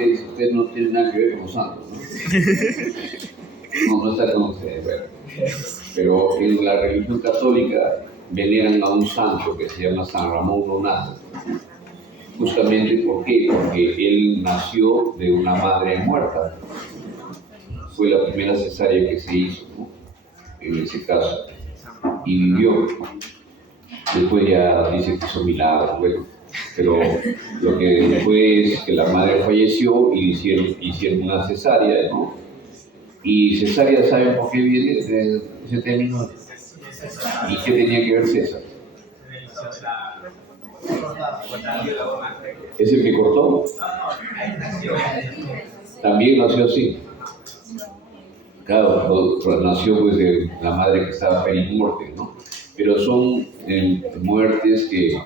que dice, usted no tiene nada que ver con los santos, ¿no? No está con ustedes, bueno. Pero en la religión católica veneran a un santo que se llama San Ramón Nonat. Justamente, ¿por qué? Porque él nació de una madre muerta. Fue la primera cesárea que se hizo, ¿no? En ese caso, y vivió. Después ya dice que hizo milagros, bueno, pero lo que fue es que la madre falleció y hicieron una cesárea, ¿no? Y cesárea, ¿saben por qué viene de ese término? ¿Y qué tenía que ver César? ¿Es el que cortó? También nació así. Claro, nació pues de la madre que estaba perimorte, ¿no? Pero son muertes que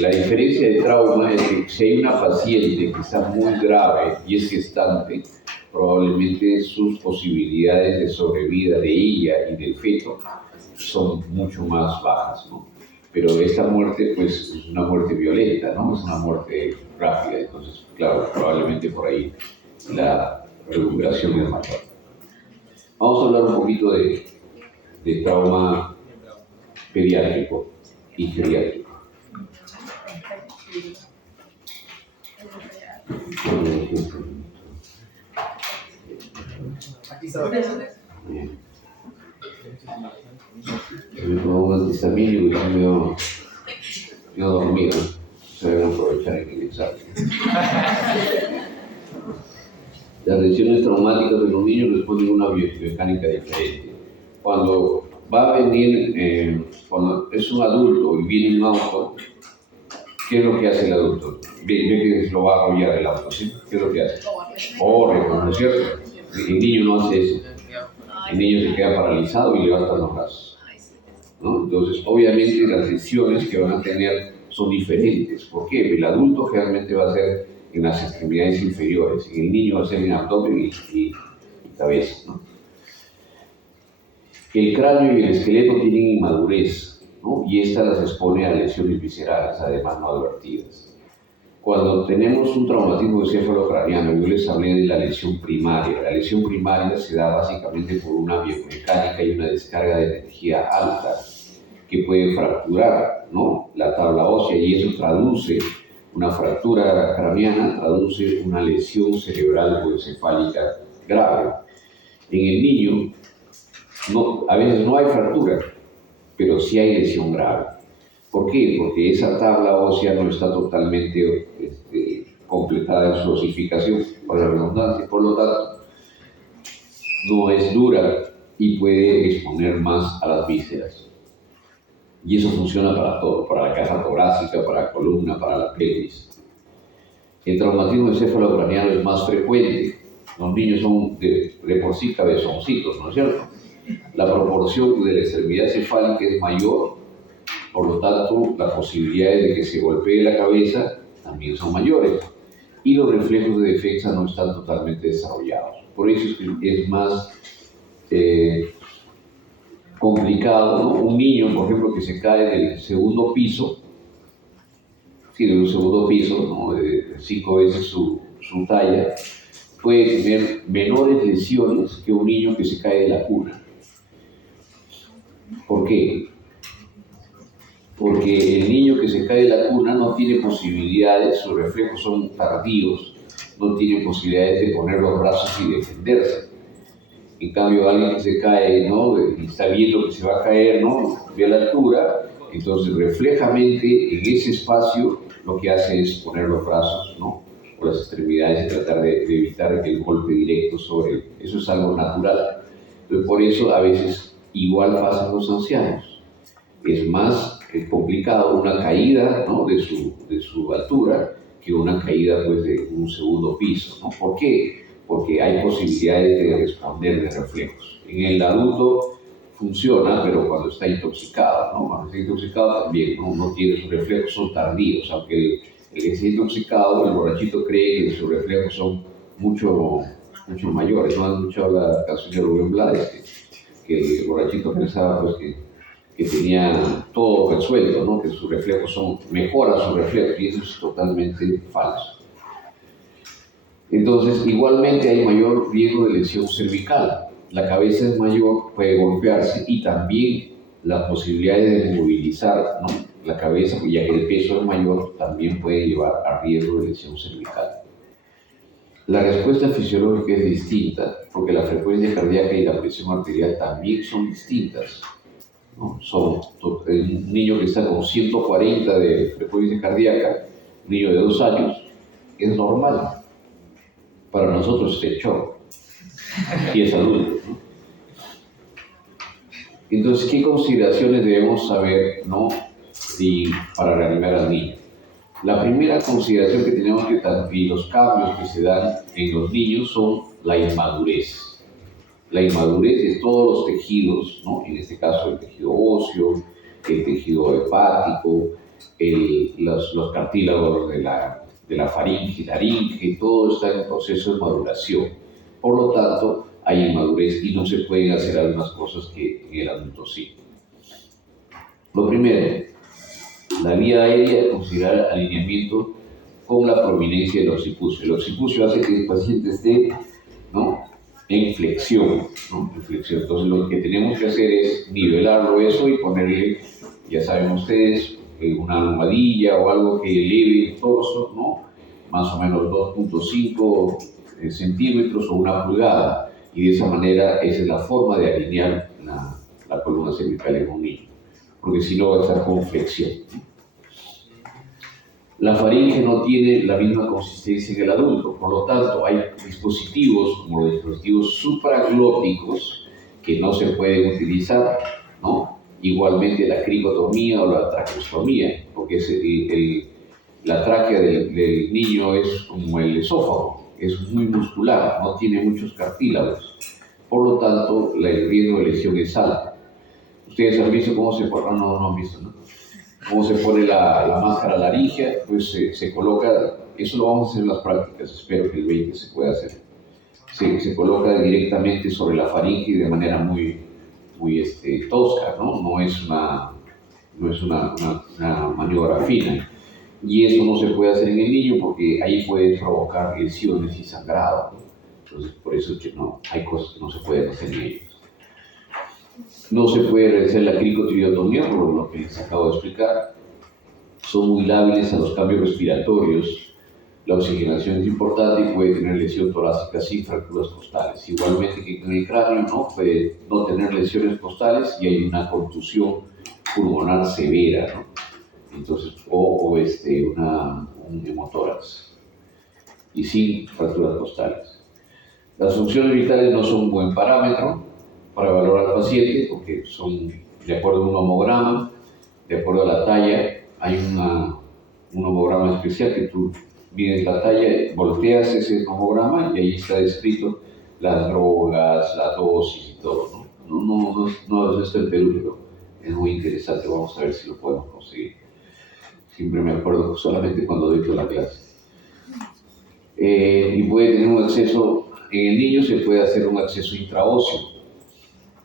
la diferencia de trauma es que si hay una paciente que está muy grave y es gestante, probablemente sus posibilidades de sobrevida de ella y del feto son mucho más bajas, ¿no? Pero esta muerte pues es una muerte violenta, ¿no? Es una muerte rápida, entonces claro, probablemente por ahí la recuperación es mayor. Vamos a hablar un poquito de trauma pediátrico y geriátrico. Me tomo un antihistamínico y me he dormido. Se deben aprovechar en el examen. Las lesiones traumáticas de los niños responden a una biomecánica diferente. Cuando va a venir, cuando es un adulto y viene un auto, ¿qué es lo que hace el adulto? Ve que lo va a arrollar el auto, ¿sí? ¿Qué es lo que hace? Corre, ¿no es cierto? El niño no hace eso. El niño se queda paralizado y levanta los brazos, ¿no? Entonces, obviamente, las lesiones que van a tener son diferentes. ¿Por qué? El adulto generalmente va a ser en las extremidades inferiores, y el niño va a ser en abdomen y cabeza, ¿no? El cráneo y el esqueleto tienen inmadurez, ¿no? Y esta las expone a lesiones viscerales, además no advertidas. Cuando tenemos un traumatismo encefalocraniano, yo les hablé de la lesión primaria. La lesión primaria se da básicamente por una biomecánica y una descarga de energía alta que puede fracturar, ¿no?, la tabla ósea, y eso traduce una fractura craneana, traduce una lesión cerebral o encefálica grave. En el niño, a veces no hay fractura, pero sí hay lesión grave. ¿Por qué? Porque esa tabla ósea no está totalmente completada en su osificación, por la redundancia, por lo tanto, no es dura y puede exponer más a las vísceras. Y eso funciona para todo, para la caja torácica, para la columna, para la pelvis. El traumatismo encefalocraniano es más frecuente. Los niños son de por sí cabezoncitos, ¿no es cierto? La proporción de la extremidad cefálica es mayor, por lo tanto, las posibilidades de que se golpee la cabeza también son mayores. Y los reflejos de defensa no están totalmente desarrollados. Por eso es que es más complicado, ¿no? Un niño, por ejemplo, que se cae del segundo piso, sí, de un segundo piso, ¿no?, de 5 veces su talla, puede tener menores lesiones que un niño que se cae de la cuna. ¿Por qué? Porque el niño que se cae de la cuna no tiene posibilidades, sus reflejos son tardíos, no tiene posibilidades de poner los brazos y defenderse. En cambio, alguien que se cae, ¿no?, y está viendo que se va a caer, ¿no?, de la altura, entonces reflejamente en ese espacio lo que hace es poner los brazos, ¿no?, o las extremidades y tratar de evitar el golpe directo sobre él. Eso es algo natural. Entonces, por eso a veces igual pasan los ancianos. Es más complicado una caída, ¿no?, de su altura que una caída, pues, de un segundo piso, ¿no? ¿Por qué? Porque hay posibilidades de responder de reflejos. En el adulto funciona, pero cuando está intoxicado, ¿no? Cuando está intoxicado también, ¿no?, no tiene sus reflejos, son tardíos, aunque el que está intoxicado, el borrachito cree que sus reflejos son mucho mayores. ¿No han escuchado la canción de Rubén Blades? Que el borrachito pensaba, pues, que tenía todo resuelto, ¿no?, que sus reflejos mejoran sus reflejos, y eso es totalmente falso. Entonces, igualmente hay mayor riesgo de lesión cervical. La cabeza es mayor, puede golpearse y también las posibilidades de movilizar, ¿no?, la cabeza, ya que el peso es mayor, también puede llevar a riesgo de lesión cervical. La respuesta fisiológica es distinta porque la frecuencia cardíaca y la presión arterial también son distintas, ¿no? Un niño que está con 140 de frecuencia cardíaca, un niño de 2 años, es normal. Para nosotros es shock, si es adulto, ¿no? Entonces, ¿qué consideraciones debemos saber, ¿no?, para reanimar al niño? La primera consideración que tenemos que dar y los cambios que se dan en los niños son la inmadurez. La inmadurez de todos los tejidos, ¿no?, en este caso el tejido óseo, el tejido hepático, los cartílagos de la faringe, laringe, todo está en proceso de maduración. Por lo tanto, hay inmadurez y no se pueden hacer algunas cosas que en el adulto sí. Lo primero, la vía aérea, considerar alineamiento con la prominencia del occipucio. El occipucio hace que el paciente esté, ¿no?, en flexión, ¿no?, en flexión. Entonces, lo que tenemos que hacer es nivelarlo eso y ponerle, ya saben ustedes, una almohadilla o algo que eleve el torso, ¿no?, más o menos 2.5 centímetros o 1 pulgada. Y de esa manera, esa es la forma de alinear la columna cervical en un niño, porque si no va a estar con flexión. La faringe no tiene la misma consistencia en el adulto, por lo tanto hay dispositivos como los dispositivos supraglóticos que no se pueden utilizar, ¿no? Igualmente la cricotomía o la traqueostomía, porque la tráquea del niño es como el esófago, es muy muscular, no tiene muchos cartílagos, por lo tanto el riesgo de lesión es alto. Ustedes han visto cómo se pone, no han visto, ¿no?, cómo se pone la máscara laríngea, pues se coloca, eso lo vamos a hacer en las prácticas, espero que el 20 se pueda hacer. Se coloca directamente sobre la faringe de manera muy tosca, ¿no? No es una maniobra fina. Y eso no se puede hacer en el niño porque ahí puede provocar lesiones y sangrado, ¿no? Entonces, por eso es que no, hay cosas que no se pueden hacer en ellos. No se puede realizar la cricotireotomía, por lo que les acabo de explicar. Son muy lábiles a los cambios respiratorios. La oxigenación es importante y puede tener lesión torácica sin fracturas costales. Igualmente que en el cráneo, ¿no?, puede no tener lesiones costales y hay una contusión pulmonar severa, ¿no? Entonces, un hemotórax y sin fracturas costales. Las funciones vitales no son un buen parámetro para evaluar al paciente porque son de acuerdo a un homograma, de acuerdo a la talla. Hay un homograma especial que tú mides la talla, volteas ese homograma y ahí está descrito las drogas, la dosis y todo, ¿no? No es el Perú, pero es muy interesante. Vamos a ver si lo podemos conseguir. Siempre me acuerdo solamente cuando doy toda la clase. Y puede tener un acceso, en el niño se puede hacer un acceso intraóseo.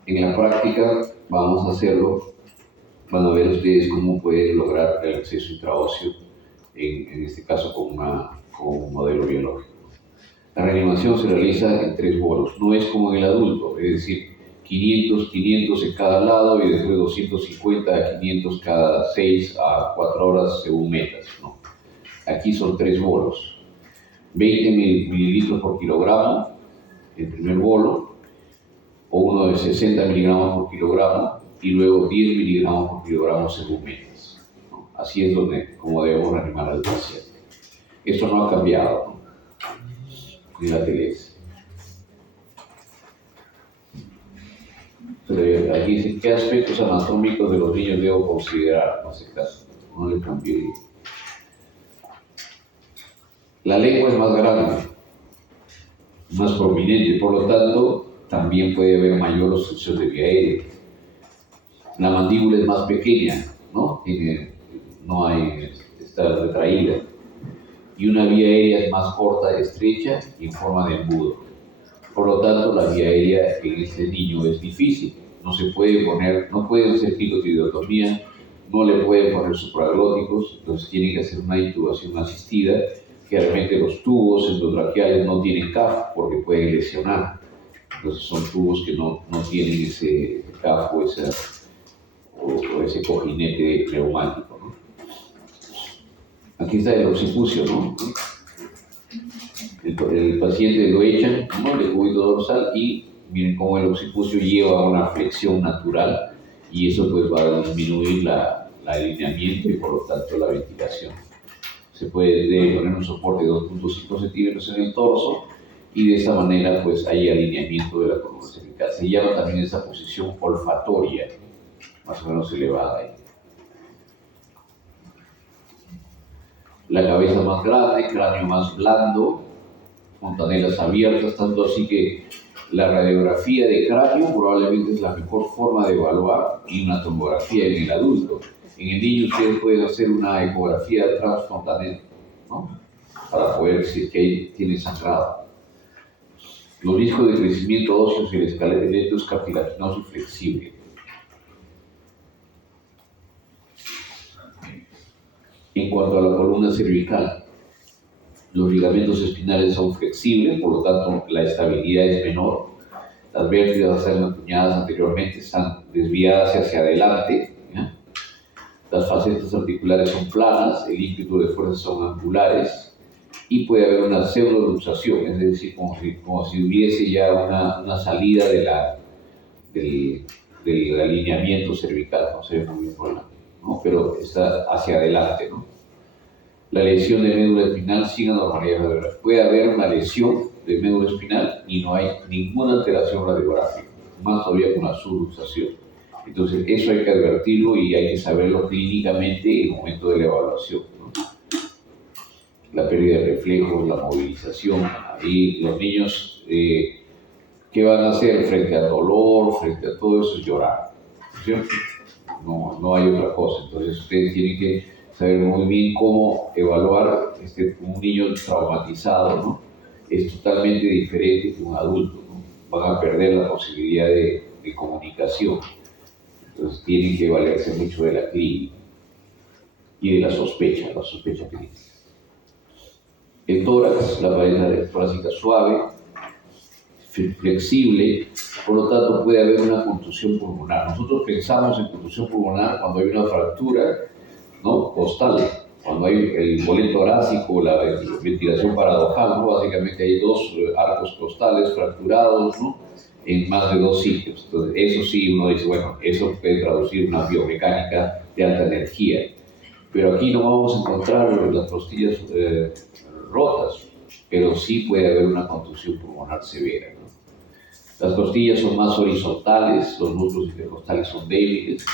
En la práctica vamos a hacerlo, van a ver ustedes cómo pueden lograr el acceso intraóseo, en este caso con un modelo biológico. La reanimación se realiza en 3 bolos, no es como en el adulto, es decir, 500 en cada lado y después 250 a 500 cada 6 a 4 horas según metas, ¿no? Aquí son 3 bolos, 20 mililitros por kilogramo, el primer bolo, o uno de 60 miligramos por kilogramo y luego 10 miligramos por kilogramo según metas, ¿no? Así es como debemos reanimar al paciente. Esto no ha cambiado, ¿no?, en la TLS. Pero aquí dice, ¿qué aspectos anatómicos de los niños debo considerar? No sé, caso, no le cambié. La lengua es más grande, más prominente, por lo tanto, también puede haber mayor obstrucción de vía aérea. La mandíbula es más pequeña, ¿no? Está retraída. Y una vía aérea es más corta, estrecha y en forma de embudo. Por lo tanto, la vía aérea en este niño es difícil. No pueden hacer cricotireotomía, no le pueden poner supraglóticos, entonces tienen que hacer una intubación asistida Generalmente los tubos endotraqueales no tienen CAF porque pueden lesionar. Entonces son tubos que no tienen ese CAF o ese cojinete neumático, ¿no? Aquí está el occipucio, ¿no? El paciente lo echan, ¿no?, el cúbito dorsal, y miren cómo el occipucio lleva una flexión natural, y eso pues va a disminuir el alineamiento y por lo tanto la ventilación. Se puede poner un soporte de 2.5 centímetros en el torso, y de esta manera pues hay alineamiento de la columna cervical. Se llama también esa posición olfatoria, más o menos elevada ahí. La cabeza más grande, cráneo más blando, fontanelas abiertas, tanto así que la radiografía de cráneo probablemente es la mejor forma de evaluar, y una tomografía en el adulto. En el niño ustedes pueden hacer una ecografía transfontanela, ¿no?, para poder ver si es que tiene sangrado. Los discos de crecimiento óseo y el esqueleto es cartilaginoso y flexible. En cuanto a la columna cervical, los ligamentos espinales son flexibles, por lo tanto la estabilidad es menor. Las vértebras, al ser acuñadas anteriormente, están desviadas hacia adelante, ¿ya? Las facetas articulares son planas, el ímpetu de fuerza son angulares, y puede haber una pseudoluxación, es decir, como si hubiese ya una salida del alineamiento cervical. No se ve muy bien por la, ¿no?, pero está hacia adelante, ¿no? La lesión de médula espinal sin anormalidad radiográfica. Puede haber una lesión de médula espinal y no hay ninguna alteración radiográfica, más todavía con la subluxación. Entonces, eso hay que advertirlo y hay que saberlo clínicamente en el momento de la evaluación, ¿no? La pérdida de reflejos, la movilización. Ahí los niños, ¿qué van a hacer frente al dolor, frente a todo eso? Es llorar, ¿cierto? No hay otra cosa. Entonces, ustedes tienen que saber muy bien cómo evaluar un niño traumatizado, ¿no? Es totalmente diferente que un adulto, ¿no? Van a perder la posibilidad de comunicación. Entonces tienen que valerse mucho de la clínica y de la sospecha clínica. El tórax, la pared torácica suave, flexible, por lo tanto puede haber una contusión pulmonar. Nosotros pensamos en contusión pulmonar cuando hay una fractura, ¿no?, costal, cuando hay el boleto torácico, la ventilación paradojal, ¿no? Básicamente hay dos arcos costales fracturados, ¿no?, en más de 2 sitios. Entonces, eso sí, uno dice, bueno, eso puede traducir una biomecánica de alta energía. Pero aquí no vamos a encontrar las costillas rotas, pero sí puede haber una contusión pulmonar severa, ¿no? Las costillas son más horizontales, los músculos intercostales son débiles.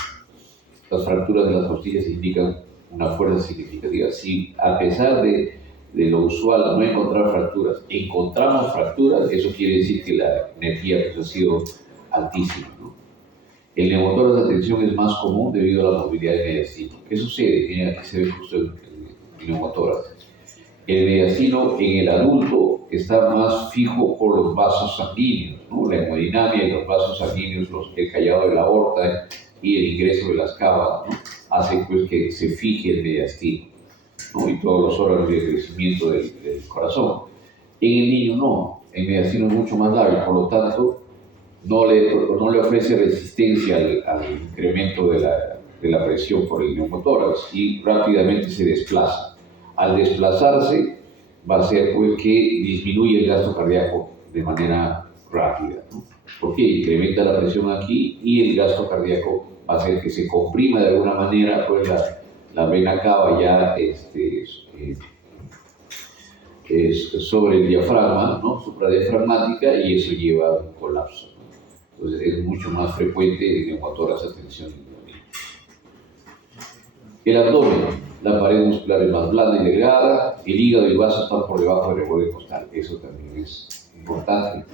Las fracturas de las costillas indican una fuerza significativa. Si a pesar de lo usual no encontrar fracturas, encontramos fracturas, eso quiere decir que la energía pues, ha sido altísima, ¿no? El neumotórax de tensión es más común debido a la movilidad del mediastino. ¿Qué sucede? Aquí se ve justo el neumotórax. El mediastino en el adulto está más fijo por los vasos sanguíneos, ¿no? La hemodinamia y los vasos sanguíneos, el callado de la aorta y el ingreso de las cavas, ¿no?, hace pues que se fije el mediastino, ¿no?, y todos los órganos de crecimiento del corazón. En el niño no, el mediastino es mucho más largo, por lo tanto no le ofrece resistencia al incremento de la presión por el neumotórax y rápidamente se desplaza. Al desplazarse va a hacer pues, que disminuye el gasto cardíaco de manera rápida, ¿no? Porque incrementa la presión aquí y el gasto cardíaco va a hacer que se comprima de alguna manera, pues la vena cava ya es sobre el diafragma, ¿no?, supradiafragmática, y eso lleva a un colapso, ¿no? Entonces es mucho más frecuente el neumotórax a tensión en los niños. El abdomen, la pared muscular es más blanda y delgada, el hígado y el vaso están por debajo del borde costal, eso también es importante.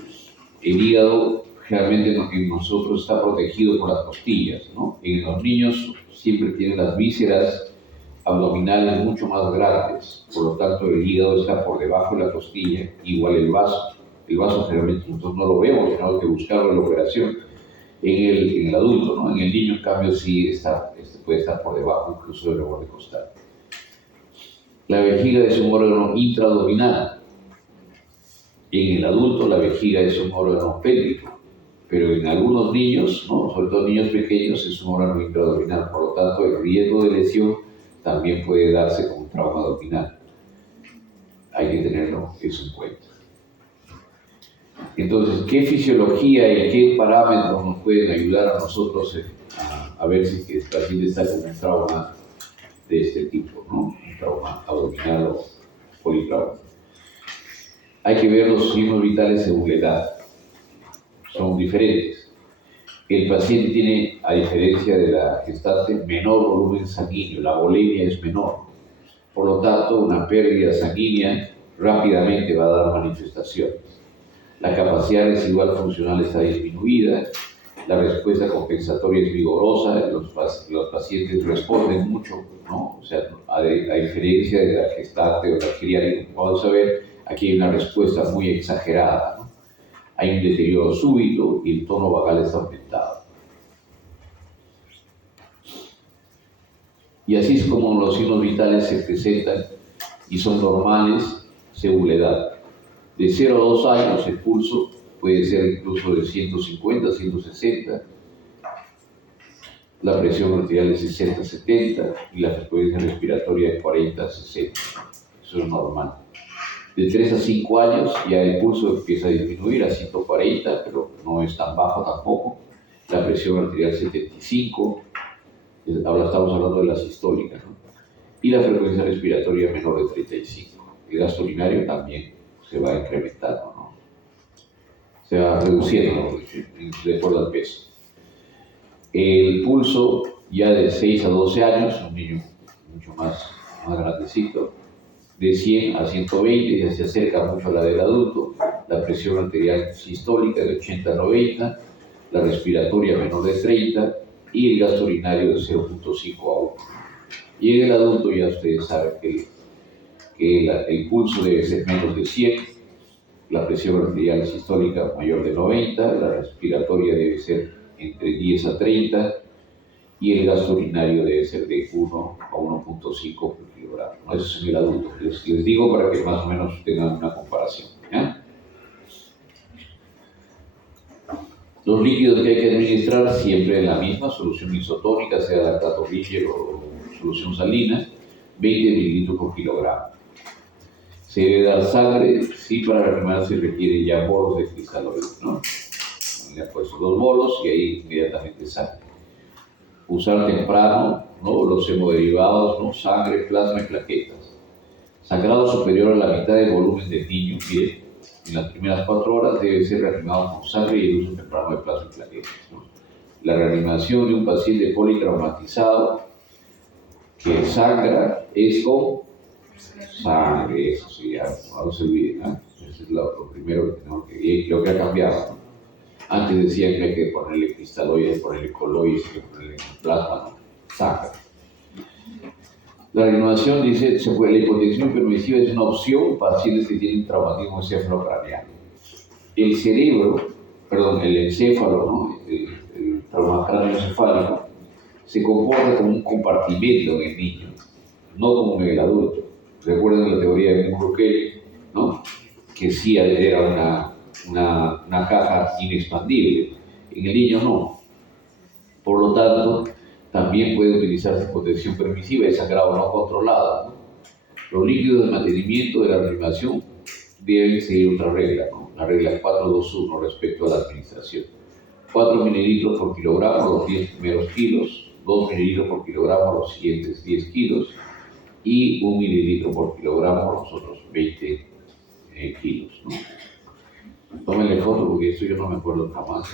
El hígado generalmente en nosotros está protegido por las costillas, ¿no? En los niños siempre tienen las vísceras abdominales mucho más grandes, por lo tanto el hígado está por debajo de la costilla, igual el vaso. El vaso generalmente nosotros no lo vemos, tenemos que buscarlo en la operación. En el adulto, ¿no? En el niño, en cambio, sí puede estar por debajo incluso del borde costal. La vejiga es un órgano intraabdominal. En el adulto la vejiga es un órgano pélvico, pero en algunos niños, ¿no?, sobre todo niños pequeños, es un órgano intraabdominal. Por lo tanto, el riesgo de lesión también puede darse con un trauma abdominal. Hay que tenerlo eso en cuenta. Entonces, ¿qué fisiología y qué parámetros nos pueden ayudar a nosotros a ver si el paciente está con un trauma de este tipo, ¿no? Un trauma abdominal o politrauma? Hay que ver los signos vitales según la edad. Son diferentes. El paciente tiene, a diferencia de la gestante, menor volumen sanguíneo, la volemia es menor. Por lo tanto, una pérdida sanguínea rápidamente va a dar manifestaciones. La capacidad residual funcional está disminuida, la respuesta compensatoria es vigorosa, los pacientes responden mucho, ¿no? O sea, a diferencia de la gestante o la geriátrica, vamos a ver, aquí hay una respuesta muy exagerada, ¿no? Hay un deterioro súbito y el tono vagal está aumentado. Y así es como los signos vitales se presentan y son normales según la edad. De 0 a 2 años el pulso puede ser incluso de 150, 160, la presión arterial de 60, 70 y la frecuencia respiratoria de 40, 60. Eso es normal. De 3 a 5 años ya el pulso empieza a disminuir a 140, pero no es tan bajo tampoco. La presión arterial 75, ahora estamos hablando de las sistólicas, ¿no? Y la frecuencia respiratoria menor de 35. El gasto urinario también se va incrementando, ¿no? Se va reduciendo de acuerdo al peso. El pulso ya de 6 a 12 años, un niño mucho más grandecito, de 100 a 120, ya se acerca mucho a la del adulto. La presión arterial sistólica de 80 a 90, la respiratoria menor de 30 y el gasto urinario de 0.5 a 1. Y en el adulto ya ustedes saben que el pulso debe ser menos de 100, la presión arterial sistólica mayor de 90, la respiratoria debe ser entre 10 a 30 y el gasto urinario debe ser de 1 a 1.5 por kilogramo. Eso es en el adulto. Les digo para que más o menos tengan una comparación, ¿ya? Los líquidos que hay que administrar siempre en la misma solución isotónica, sea lactato líquido o solución salina, 20 mililitros por kilogramo. Se debe dar sangre, sí, para reanimar se requiere ya bolos de cristaloides, ¿no? Le han puesto 2 bolos y ahí inmediatamente sangre. Usar temprano, ¿no?, los hemoderivados, ¿no?, sangre, plasma y plaquetas. Sangrado superior a la mitad del volumen del niño, bien, en las primeras 4 horas debe ser reanimado con sangre y el uso temprano de plasma y plaquetas, ¿no? La reanimación de un paciente politraumatizado que sangra es con sangre, eso sí, ya no se olviden, ¿no? Eso es lo primero que tenemos que ver, y creo que ha cambiado, ¿no? Antes decían que hay que ponerle cristaloides, ponerle coloides, que ponerle plasma, ¿no? Sangre. La reanimación dice, la hipotensión permisiva es una opción para pacientes que tienen traumatismo encefalocraneal. El cerebro, perdón, el encéfalo, ¿no?, el trauma craneoencefálico, se comporta como un compartimento en el niño, no como en el adulto. Recuerden la teoría de Munro-Kelly, ¿no?, que sí era una caja inexpandible. En el niño no. Por lo tanto, también puede utilizarse hipotensión permisiva y sangrado no controlado, ¿no? Los líquidos de mantenimiento de la reanimación deben seguir otra regla, ¿no?, la regla 4-2-1 respecto a la administración. 4 mililitros por kilogramo los 10 primeros kilos, 2 mililitros por kilogramo los siguientes 10 kilos y 1 mililitro por kilogramo los otros 20 kilos, ¿no? Tómenle foto porque esto yo no me acuerdo jamás.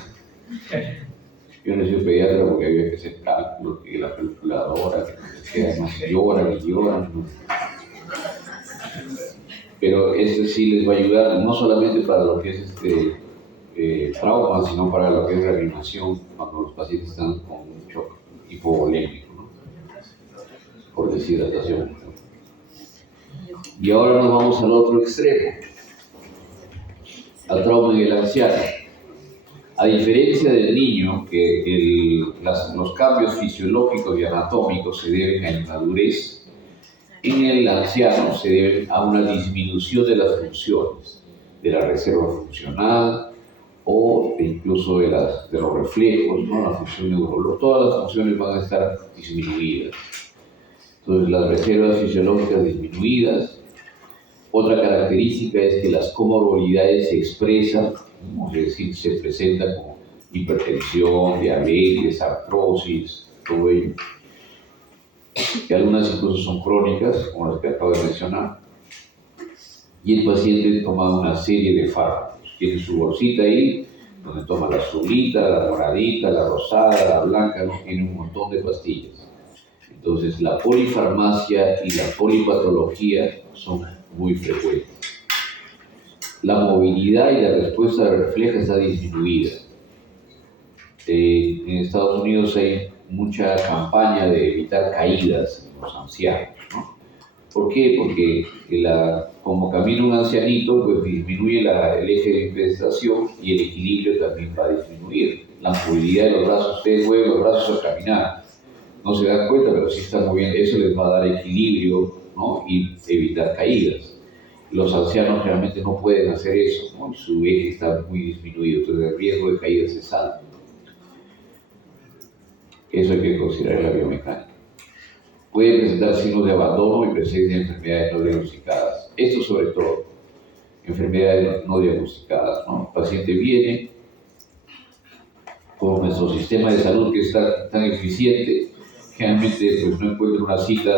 Yo no soy pediatra porque había que hacer cálculos, que la calculadora, que además lloran y lloran, ¿no? Pero este sí les va a ayudar no solamente para lo que es trauma, sino para lo que es reanimación cuando los pacientes están con un shock hipovolémico, ¿no?, por deshidratación. Y ahora nos vamos al otro extremo, al trauma en el anciano. A diferencia del niño, que los cambios fisiológicos y anatómicos se deben a inmadurez, En el anciano se debe a una disminución de las funciones, de la reserva funcional o incluso de los reflejos, ¿no? La función neurológica, todas las funciones van a estar disminuidas. Entonces, las reservas fisiológicas disminuidas. Otra característica es que las comorbilidades se expresan, ¿no? Es decir, se presentan como hipertensión, diabetes, artrosis, todo ello. Que algunas incluso son crónicas, como las que acabo de mencionar. Y el paciente toma una serie de fármacos. Tiene su bolsita ahí, donde toma la azulita, la moradita, la rosada, la blanca, ¿no? Tiene un montón de pastillas. Entonces, la polifarmacia y la polipatología son muy frecuentes. La movilidad y la respuesta refleja está disminuida. En Estados Unidos hay mucha campaña de evitar caídas en los ancianos, ¿no? ¿Por qué? Porque como camina un ancianito, pues disminuye el eje de infestación y el equilibrio también va a disminuir. La movilidad de los brazos, ustedes mueven los brazos al caminar, no se dan cuenta, pero sí están moviendo, eso les va a dar equilibrio, ¿no? Y evitar caídas. Los ancianos realmente no pueden hacer eso, ¿no? Su eje está muy disminuido, entonces el riesgo de caídas es alto. Eso hay que considerar en la biomecánica. Puede presentar signos de abandono y presencia de enfermedades no diagnosticadas. Esto sobre todo, enfermedades no diagnosticadas, ¿no? El paciente viene con nuestro sistema de salud que está tan eficiente, generalmente pues, no encuentra una cita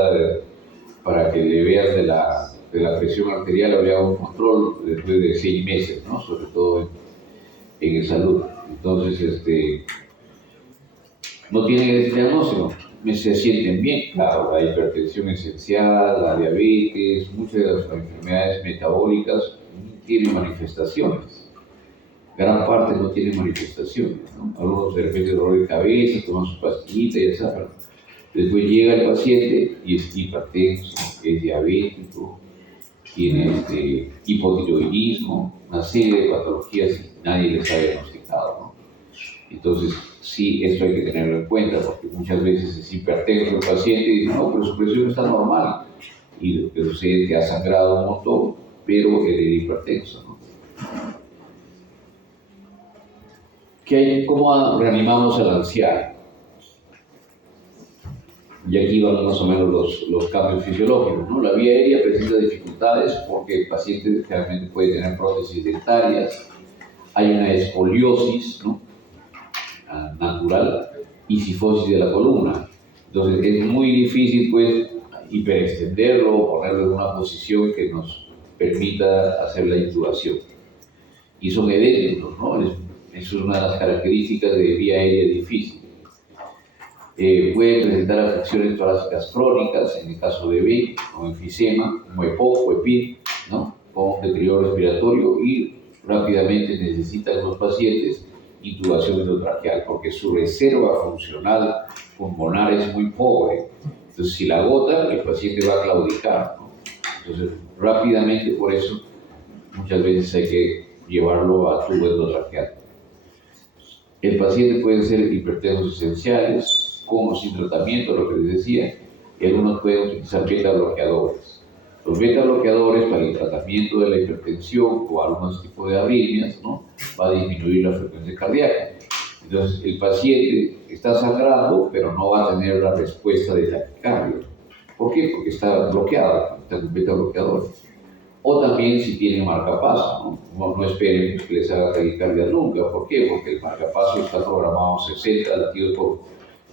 para que le vean de la presión arterial o le haga un control después de 6 meses, ¿no? Sobre todo en salud. Entonces, no tienen este diagnóstico, se sienten bien, claro, la hipertensión esencial, la diabetes, muchas de las enfermedades metabólicas tienen manifestaciones. Gran parte no tiene manifestaciones, ¿no? Algunos de repente dolor de cabeza, toman su pastillita y ya está. Después llega el paciente y es hipertenso, es diabético, tiene hipotiroidismo, una serie de patologías que nadie les ha diagnosticado, ¿no? Entonces, sí, esto hay que tenerlo en cuenta, porque muchas veces es hipertenso el paciente y dice, no, pero su presión está normal. Y lo que sucede es que ha sangrado un montón, pero él era hipertenso, ¿no? ¿Cómo reanimamos al anciano? Y aquí van más o menos los cambios fisiológicos, ¿no? La vía aérea presenta dificultades porque el paciente generalmente puede tener prótesis dentarias, hay una escoliosis, ¿no? Natural y cifosis de la columna. Entonces es muy difícil pues hiperextenderlo o ponerlo en una posición que nos permita hacer la intubación. Y son edénicos, ¿no? Eso es una de las características de vía aérea difícil. Puede presentar afecciones torácicas crónicas, en el caso de B, o enfisema, como EPOC o EPID, ¿no? Con deterioro respiratorio y rápidamente necesitan los pacientes intubación endotraqueal, porque su reserva funcional pulmonar es muy pobre. Entonces, si la agotan, el paciente va a claudicar, ¿no? Entonces, rápidamente, por eso, muchas veces hay que llevarlo a tubo endotraqueal. El paciente puede ser hipertensos esenciales, con o sin tratamiento, lo que les decía, y algunos pueden utilizar beta bloqueadores. Los beta bloqueadores para el tratamiento de la hipertensión o algunos tipos de arritmias, ¿no? Va a disminuir la frecuencia cardíaca. Entonces, el paciente está sangrando, pero no va a tener la respuesta de taquicardia. ¿Por qué? Porque está bloqueado, está con beta bloqueadores. O también si tiene marcapaso, ¿no? No esperen que les haga taquicardia nunca. ¿Por qué? Porque el marcapaso está programado a 60 latidos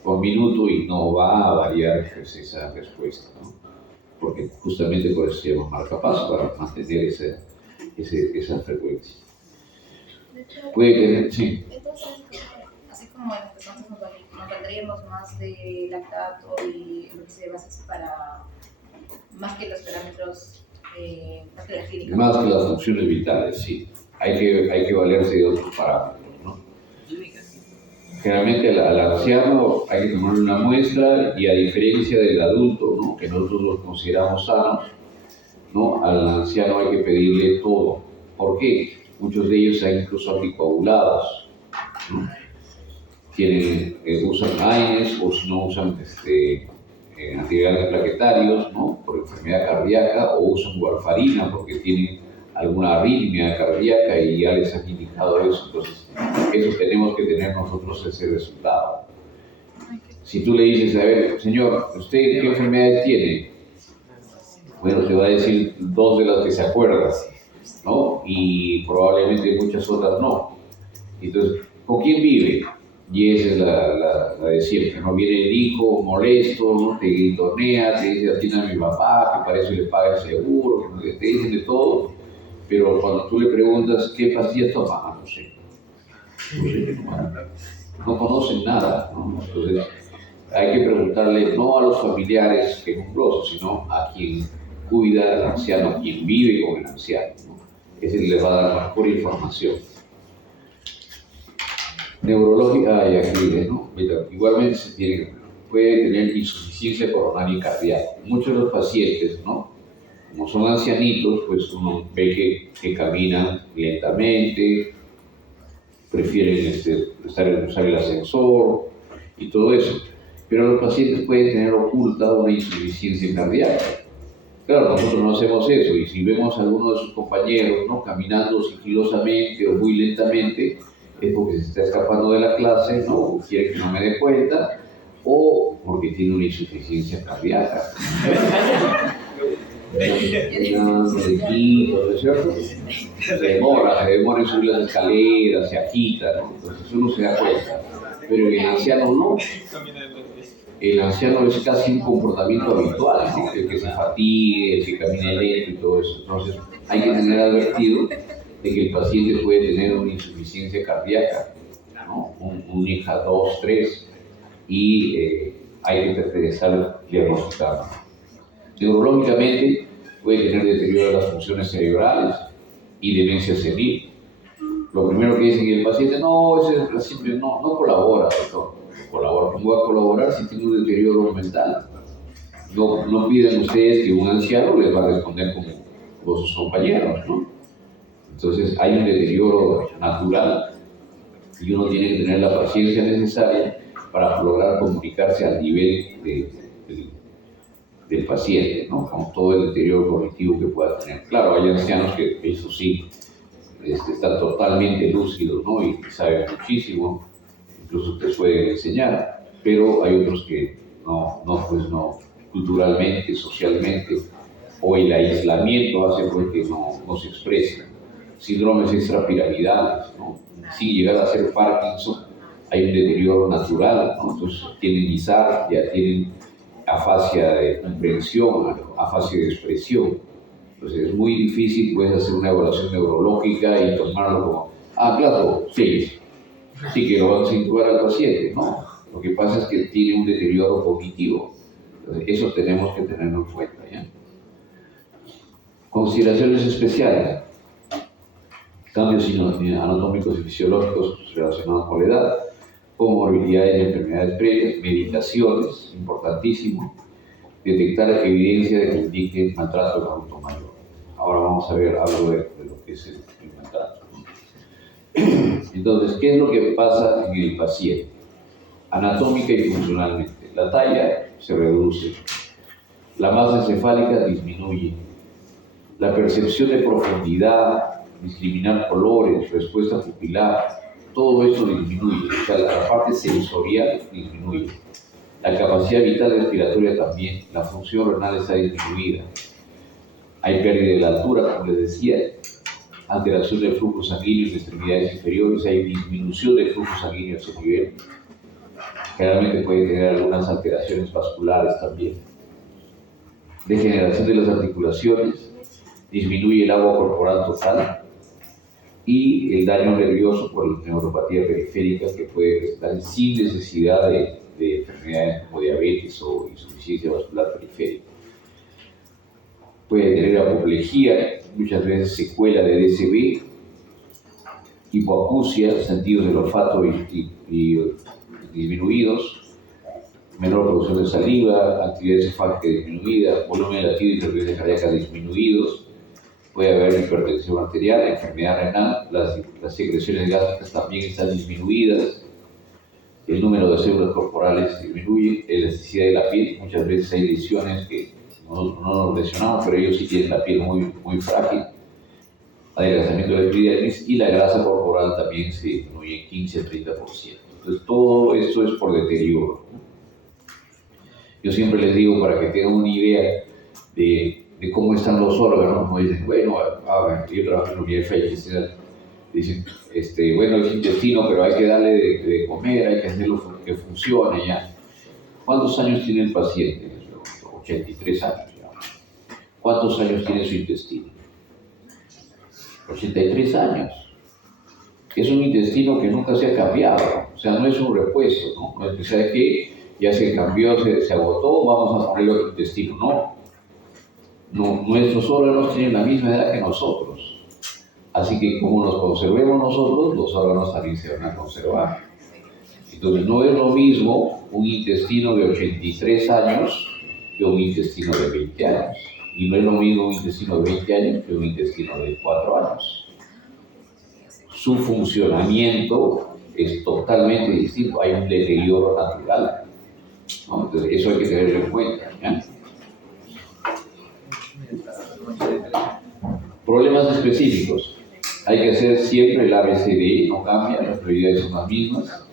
por minuto y no va a variar pues, esa respuesta, ¿no? Porque justamente por eso se llama marcapaso, para mantener esa frecuencia. De hecho, puede tener, sí. Entonces, así como en las personas nos valdríamos más de lactato y lo que se basa para más que los parámetros, más que la clínica. Más que las funciones vitales, sí. Hay que valerse de otros parámetros, ¿no? Generalmente al anciano hay que tomarle una muestra y a diferencia del adulto, ¿no? Que nosotros los consideramos sanos, ¿no? Al anciano hay que pedirle todo. ¿Por qué? Muchos de ellos están incluso anticoagulados, ¿no? Usan AINES o si no usan en antivirales plaquetarios, ¿no? Por enfermedad cardíaca, o usan warfarina porque tienen alguna arritmia cardíaca y ya les han indicado eso. Entonces, eso tenemos que tener nosotros ese resultado. Si tú le dices, a ver, señor, ¿usted qué enfermedades tiene? Bueno, te va a decir 2 de las que se acuerda, ¿no? Y probablemente muchas otras no. Entonces, ¿con quién vive? Y esa es la de siempre, ¿no? Viene el hijo molesto, ¿no? Te gritonea, te dice, atiende a mi papá, que para eso le paga el seguro, que te dicen de todo, pero cuando tú le preguntas qué pastillas toma, no sé. No conocen nada, ¿no? Entonces, hay que preguntarle no a los familiares quejumbrosos, sino a quien cuida al anciano, a quien vive con el anciano, ¿no? Ese le va a dar mejor información. Neurológica, aquí, ¿no? Igualmente puede tener insuficiencia coronaria cardíaca. Muchos de los pacientes, ¿no? Como son ancianitos, pues uno ve que caminan lentamente, prefieren usar el ascensor y todo eso. Pero los pacientes pueden tener oculta una insuficiencia cardíaca. Claro, nosotros no hacemos eso, y si vemos a alguno de sus compañeros, ¿no? Caminando sigilosamente o muy lentamente, es porque se está escapando de la clase, ¿no? O quiere que no me dé cuenta, o porque tiene una insuficiencia cardíaca. ¿No es cierto? Se demora en subir las escaleras, se agita, ¿no? Entonces uno se da cuenta. Pero en el anciano no. El anciano es casi un comportamiento habitual, ¿no? El que se fatigue, el que camine lento y todo eso. Entonces hay que tener advertido de que el paciente puede tener una insuficiencia cardíaca, ¿no? Un INHA 2, 3, y hay que estar diagnosticado. Neurológicamente puede tener deterioro de las funciones cerebrales y demencia senil. Lo primero que dicen el paciente, no, ese simple no colabora, doctor. No colabora. ¿Cómo va a colaborar si tiene un deterioro mental? No piden ustedes que un anciano les va a responder como sus compañeros, ¿no? Entonces hay un deterioro natural y uno tiene que tener la paciencia necesaria para lograr comunicarse al nivel del paciente, ¿no? Con todo el deterioro cognitivo que pueda tener. Claro, hay ancianos que, eso sí, están totalmente lúcidos, ¿no? Y saben muchísimo, incluso te pueden enseñar, pero hay otros que no, culturalmente, socialmente, o el aislamiento hace pues que no se expresen. Síndromes extrapiramidales, ¿no? Sin llegar a ser Parkinson, hay un deterioro natural, ¿no? Entonces tienen disartria, tienen afasia de comprensión, afasia de expresión. Entonces es muy difícil pues hacer una evaluación neurológica y tomarlo como, claro, sí que lo van a situar al paciente, ¿no? Lo que pasa es que tiene un deterioro cognitivo. Entonces, eso tenemos que tenerlo en cuenta, ¿ya? Consideraciones especiales. Cambios anatómicos y fisiológicos relacionados con la edad, comorbilidades y enfermedades previas, medicaciones, importantísimo, detectar evidencia de que indique maltrato del adulto mayor. Ahora vamos a ver algo de lo que es el maltrato. Entonces, ¿qué es lo que pasa en el paciente? Anatómica y funcionalmente. La talla se reduce, la masa encefálica disminuye, la percepción de profundidad, discriminar colores, respuesta pupilar, todo eso disminuye, o sea, la parte sensorial disminuye. La capacidad vital respiratoria también, la función renal está disminuida. Hay pérdida de la altura, como les decía, alteración del flujo sanguíneo en extremidades inferiores, hay disminución del flujo sanguíneo a ese nivel. Generalmente puede tener algunas alteraciones vasculares también. Degeneración de las articulaciones, disminuye el agua corporal total y el daño nervioso por la neuropatía periférica que puede estar sin necesidad de enfermedades como diabetes o insuficiencia vascular periférica. Puede tener apoplejía, muchas veces secuela de DCB, hipoacusia, sentidos del olfato y disminuidos, menor producción de saliva, actividad encefálica disminuida, volumen latido y frecuencia cardíaca disminuidos. Puede haber hipertensión arterial, enfermedad renal, las secreciones gástricas también están disminuidas, el número de células corporales disminuye, elasticidad de la piel, muchas veces hay lesiones que nosotros no nos lesionamos, pero ellos sí tienen la piel muy frágil, adelgazamiento de la epidermis y la grasa corporal también se disminuye 15 a 30%. Entonces todo esto es por deterioro. Yo siempre les digo, para que tengan una idea de cómo están los órganos, me dicen, bueno, yo trabajo en la unidad de falla, dicen, bueno, es intestino, pero hay que darle de comer, hay que hacerlo que funcione ya. ¿Cuántos años tiene el paciente? 83 años. ¿Ya? ¿Cuántos años tiene su intestino? 83 años. Es un intestino que nunca se ha cambiado, o sea, no es un repuesto, ¿no? No es que sea que ya se cambió, se agotó, vamos a ponerle otro intestino. No, nuestros órganos tienen la misma edad que nosotros. Así que como nos conservemos nosotros, los órganos también se van a conservar. Entonces no es lo mismo un intestino de 83 años que un intestino de 20 años. Y no es lo mismo un intestino de 20 años que un intestino de 4 años. Su funcionamiento es totalmente distinto, hay un deterioro natural, ¿no? Entonces eso hay que tenerlo en cuenta, ¿ya? Problemas específicos. Hay que hacer siempre el ABCD, no cambia, las prioridades son las mismas.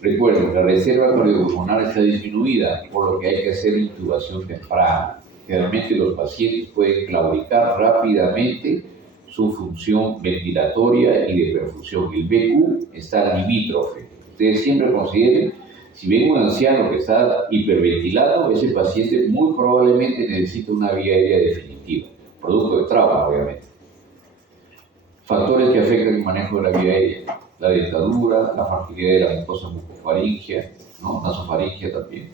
Recuerden, la reserva cardiopulmonar está disminuida, por lo que hay que hacer intubación temprana. Generalmente los pacientes pueden claudicar rápidamente su función ventilatoria y de perfusión. El BQ está limítrofe. Ustedes siempre consideren, si ven un anciano que está hiperventilado, ese paciente muy probablemente necesita una vía aérea definitiva, producto de trauma, obviamente. Factores que afectan el manejo de la vía aérea: la dentadura, la fragilidad de la mucosa mucofaringea, ¿no? Nasofaringea también,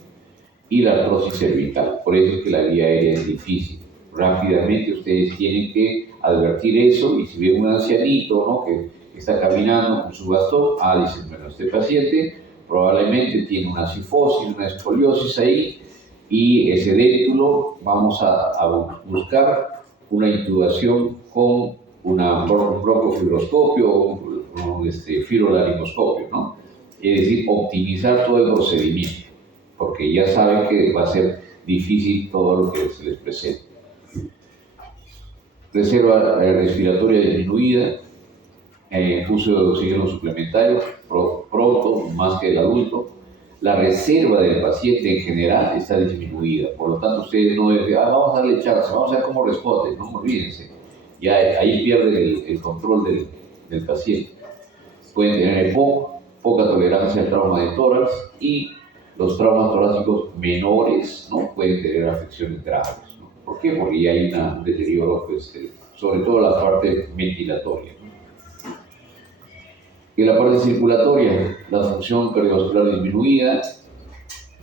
y la artrosis cervical. Por eso es que la vía aérea es difícil. Rápidamente ustedes tienen que advertir eso, y si ven un ancianito, ¿no?, que está caminando con su bastón, dicen, bueno, este paciente probablemente tiene una cifosis, una escoliosis ahí, y ese déntulo vamos a buscar una intubación con un broncofibroscopio o un fibrolaringoscopio, ¿no? Es decir, optimizar todo el procedimiento, porque ya saben que va a ser difícil todo lo que se les presente. Reserva respiratoria disminuida, uso de oxígeno suplementario, pronto, más que el adulto. La reserva del paciente en general está disminuida, por lo tanto ustedes no deben decir, vamos a darle chance, vamos a ver cómo responde, no olvídense. Ya ahí pierden el control del paciente. Pueden tener poca tolerancia al trauma de tórax, y los traumas torácicos menores, ¿no?, pueden tener afecciones graves, ¿no? ¿Por qué? Porque ya hay un deterioro, pues, sobre todo la parte ventilatoria. Y la parte circulatoria, la función cardiovascular disminuida,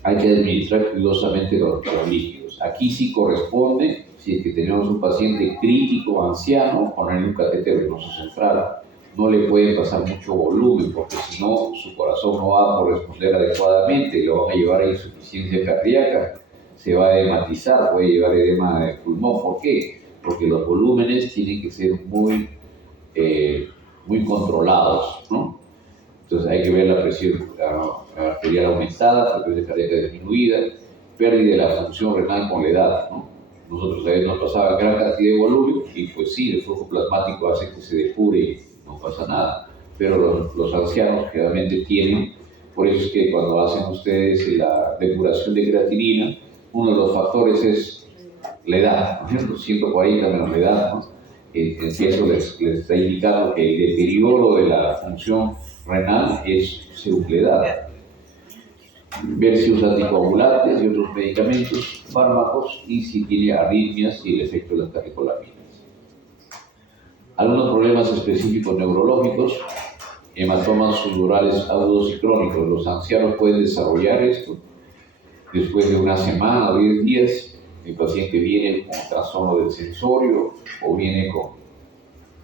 hay que administrar cuidadosamente los líquidos. Aquí sí corresponde, si es que tenemos un paciente crítico, anciano, ponerle un catéter venoso central. No le puede pasar mucho volumen, porque si no, su corazón no va a corresponder adecuadamente, lo van a llevar a insuficiencia cardíaca, se va a edematizar, puede llevar edema de pulmón. ¿Por qué? Porque los volúmenes tienen que ser muy controlados, ¿no? Entonces hay que ver la presión arterial aumentada, la presión cardíaca disminuida, pérdida de la función renal con la edad, ¿no? Nosotros a veces nos pasaba gran cantidad de volumen, y pues sí, el flujo plasmático hace que se depure y no pasa nada, pero los ancianos generalmente tienen. Por eso es que cuando hacen ustedes la depuración de creatinina, uno de los factores es la edad, ¿no es cierto? 140 menos la edad, ¿no? Eso les está indicando que el deterioro de la función renal es según la edad. Ver si usa anticoagulantes y otros medicamentos, fármacos, y si tiene arritmias y el efecto de las catecolaminas. Algunos problemas específicos neurológicos: hematomas subdurales agudos y crónicos. Los ancianos pueden desarrollar esto después de una semana o 10 días. El paciente viene con trastorno del sensorio o viene con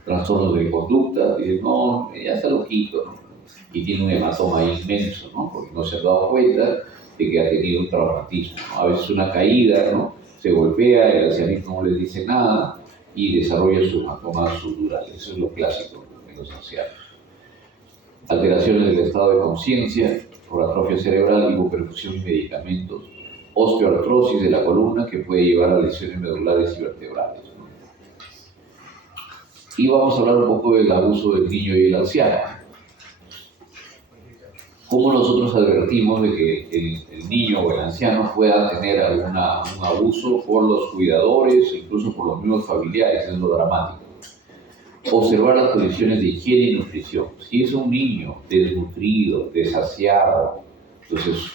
trastornos de conducta, y dice, no, ya está loquito, ¿no? Y tiene un hematoma inmenso, ¿no?, porque no se ha dado cuenta de que ha tenido un traumatismo, ¿no? A veces una caída, ¿no?, se golpea, el ancianito no les dice nada y desarrolla su hematoma subdural. Eso es lo clásico en los ancianos. Alteraciones del estado de conciencia, por atrofia cerebral, hipoperfusión y medicamentos, osteoartrosis de la columna que puede llevar a lesiones medulares y vertebrales, ¿no? Y vamos a hablar un poco del abuso del niño y el anciano. ¿Cómo nosotros advertimos de que el niño o el anciano pueda tener un abuso por los cuidadores, incluso por los mismos familiares? Es lo dramático. Observar las condiciones de higiene y nutrición. Si es un niño desnutrido, desasiado, entonces,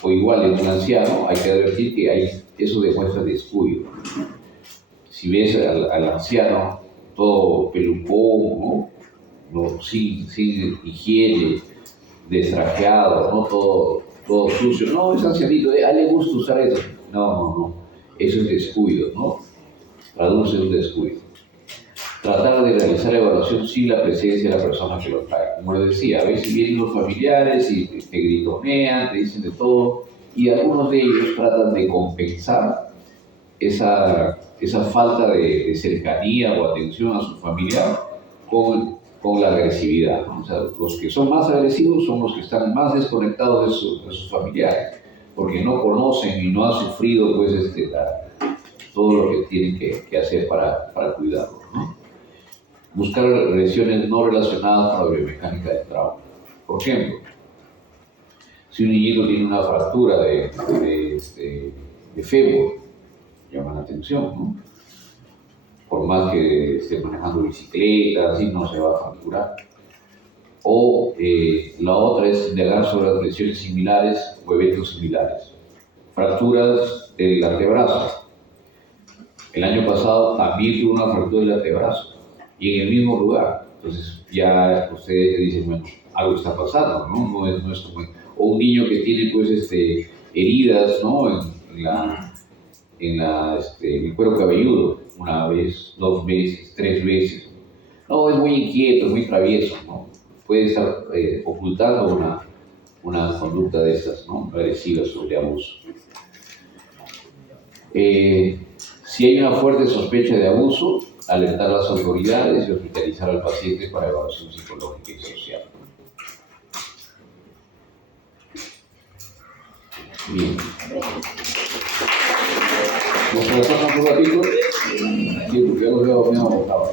o igual en un anciano, hay que advertir que eso demuestra descuido. Si ves al anciano todo pelucón, ¿no? Sin higiene, destrajeado, ¿no? Todo sucio. No, es ancianito, a él le gusta usar eso. No. Eso es descuido, ¿no? Traduce un descuido. Tratar de realizar evaluación sin la presencia de la persona que lo trae. Como les decía, a veces vienen los familiares y te gritonean, te dicen de todo, y algunos de ellos tratan de compensar esa falta de cercanía o atención a su familiar con la agresividad, ¿no? O sea, los que son más agresivos son los que están más desconectados de sus familiares, porque no conocen y no han sufrido pues, todo lo que tienen que hacer para cuidarlos, ¿no? Buscar lesiones no relacionadas con la biomecánica del trauma. Por ejemplo, si un niñito tiene una fractura de fémur, llama la atención, ¿no? Por más que esté manejando bicicleta, así no se va a fracturar. O la otra es indagar sobre las lesiones similares o eventos similares. Fracturas del antebrazo. El año pasado también tuve una fractura del antebrazo y en el mismo lugar. Entonces ya ustedes dicen, bueno, algo está pasando, ¿no? No es como... O un niño que tiene pues heridas, ¿no? En el cuero cabelludo, una vez, 2 veces, 3 veces. No, es muy inquieto, es muy travieso, ¿no? Puede estar ocultando una conducta de estas, ¿no? Agresivas o de abuso. Si hay una fuerte sospecha de abuso, alertar a las autoridades y hospitalizar al paciente para evaluación psicológica y social. Bien. ¿Nos pasamos un ratito? Sí, porque ya los veo medio agotados.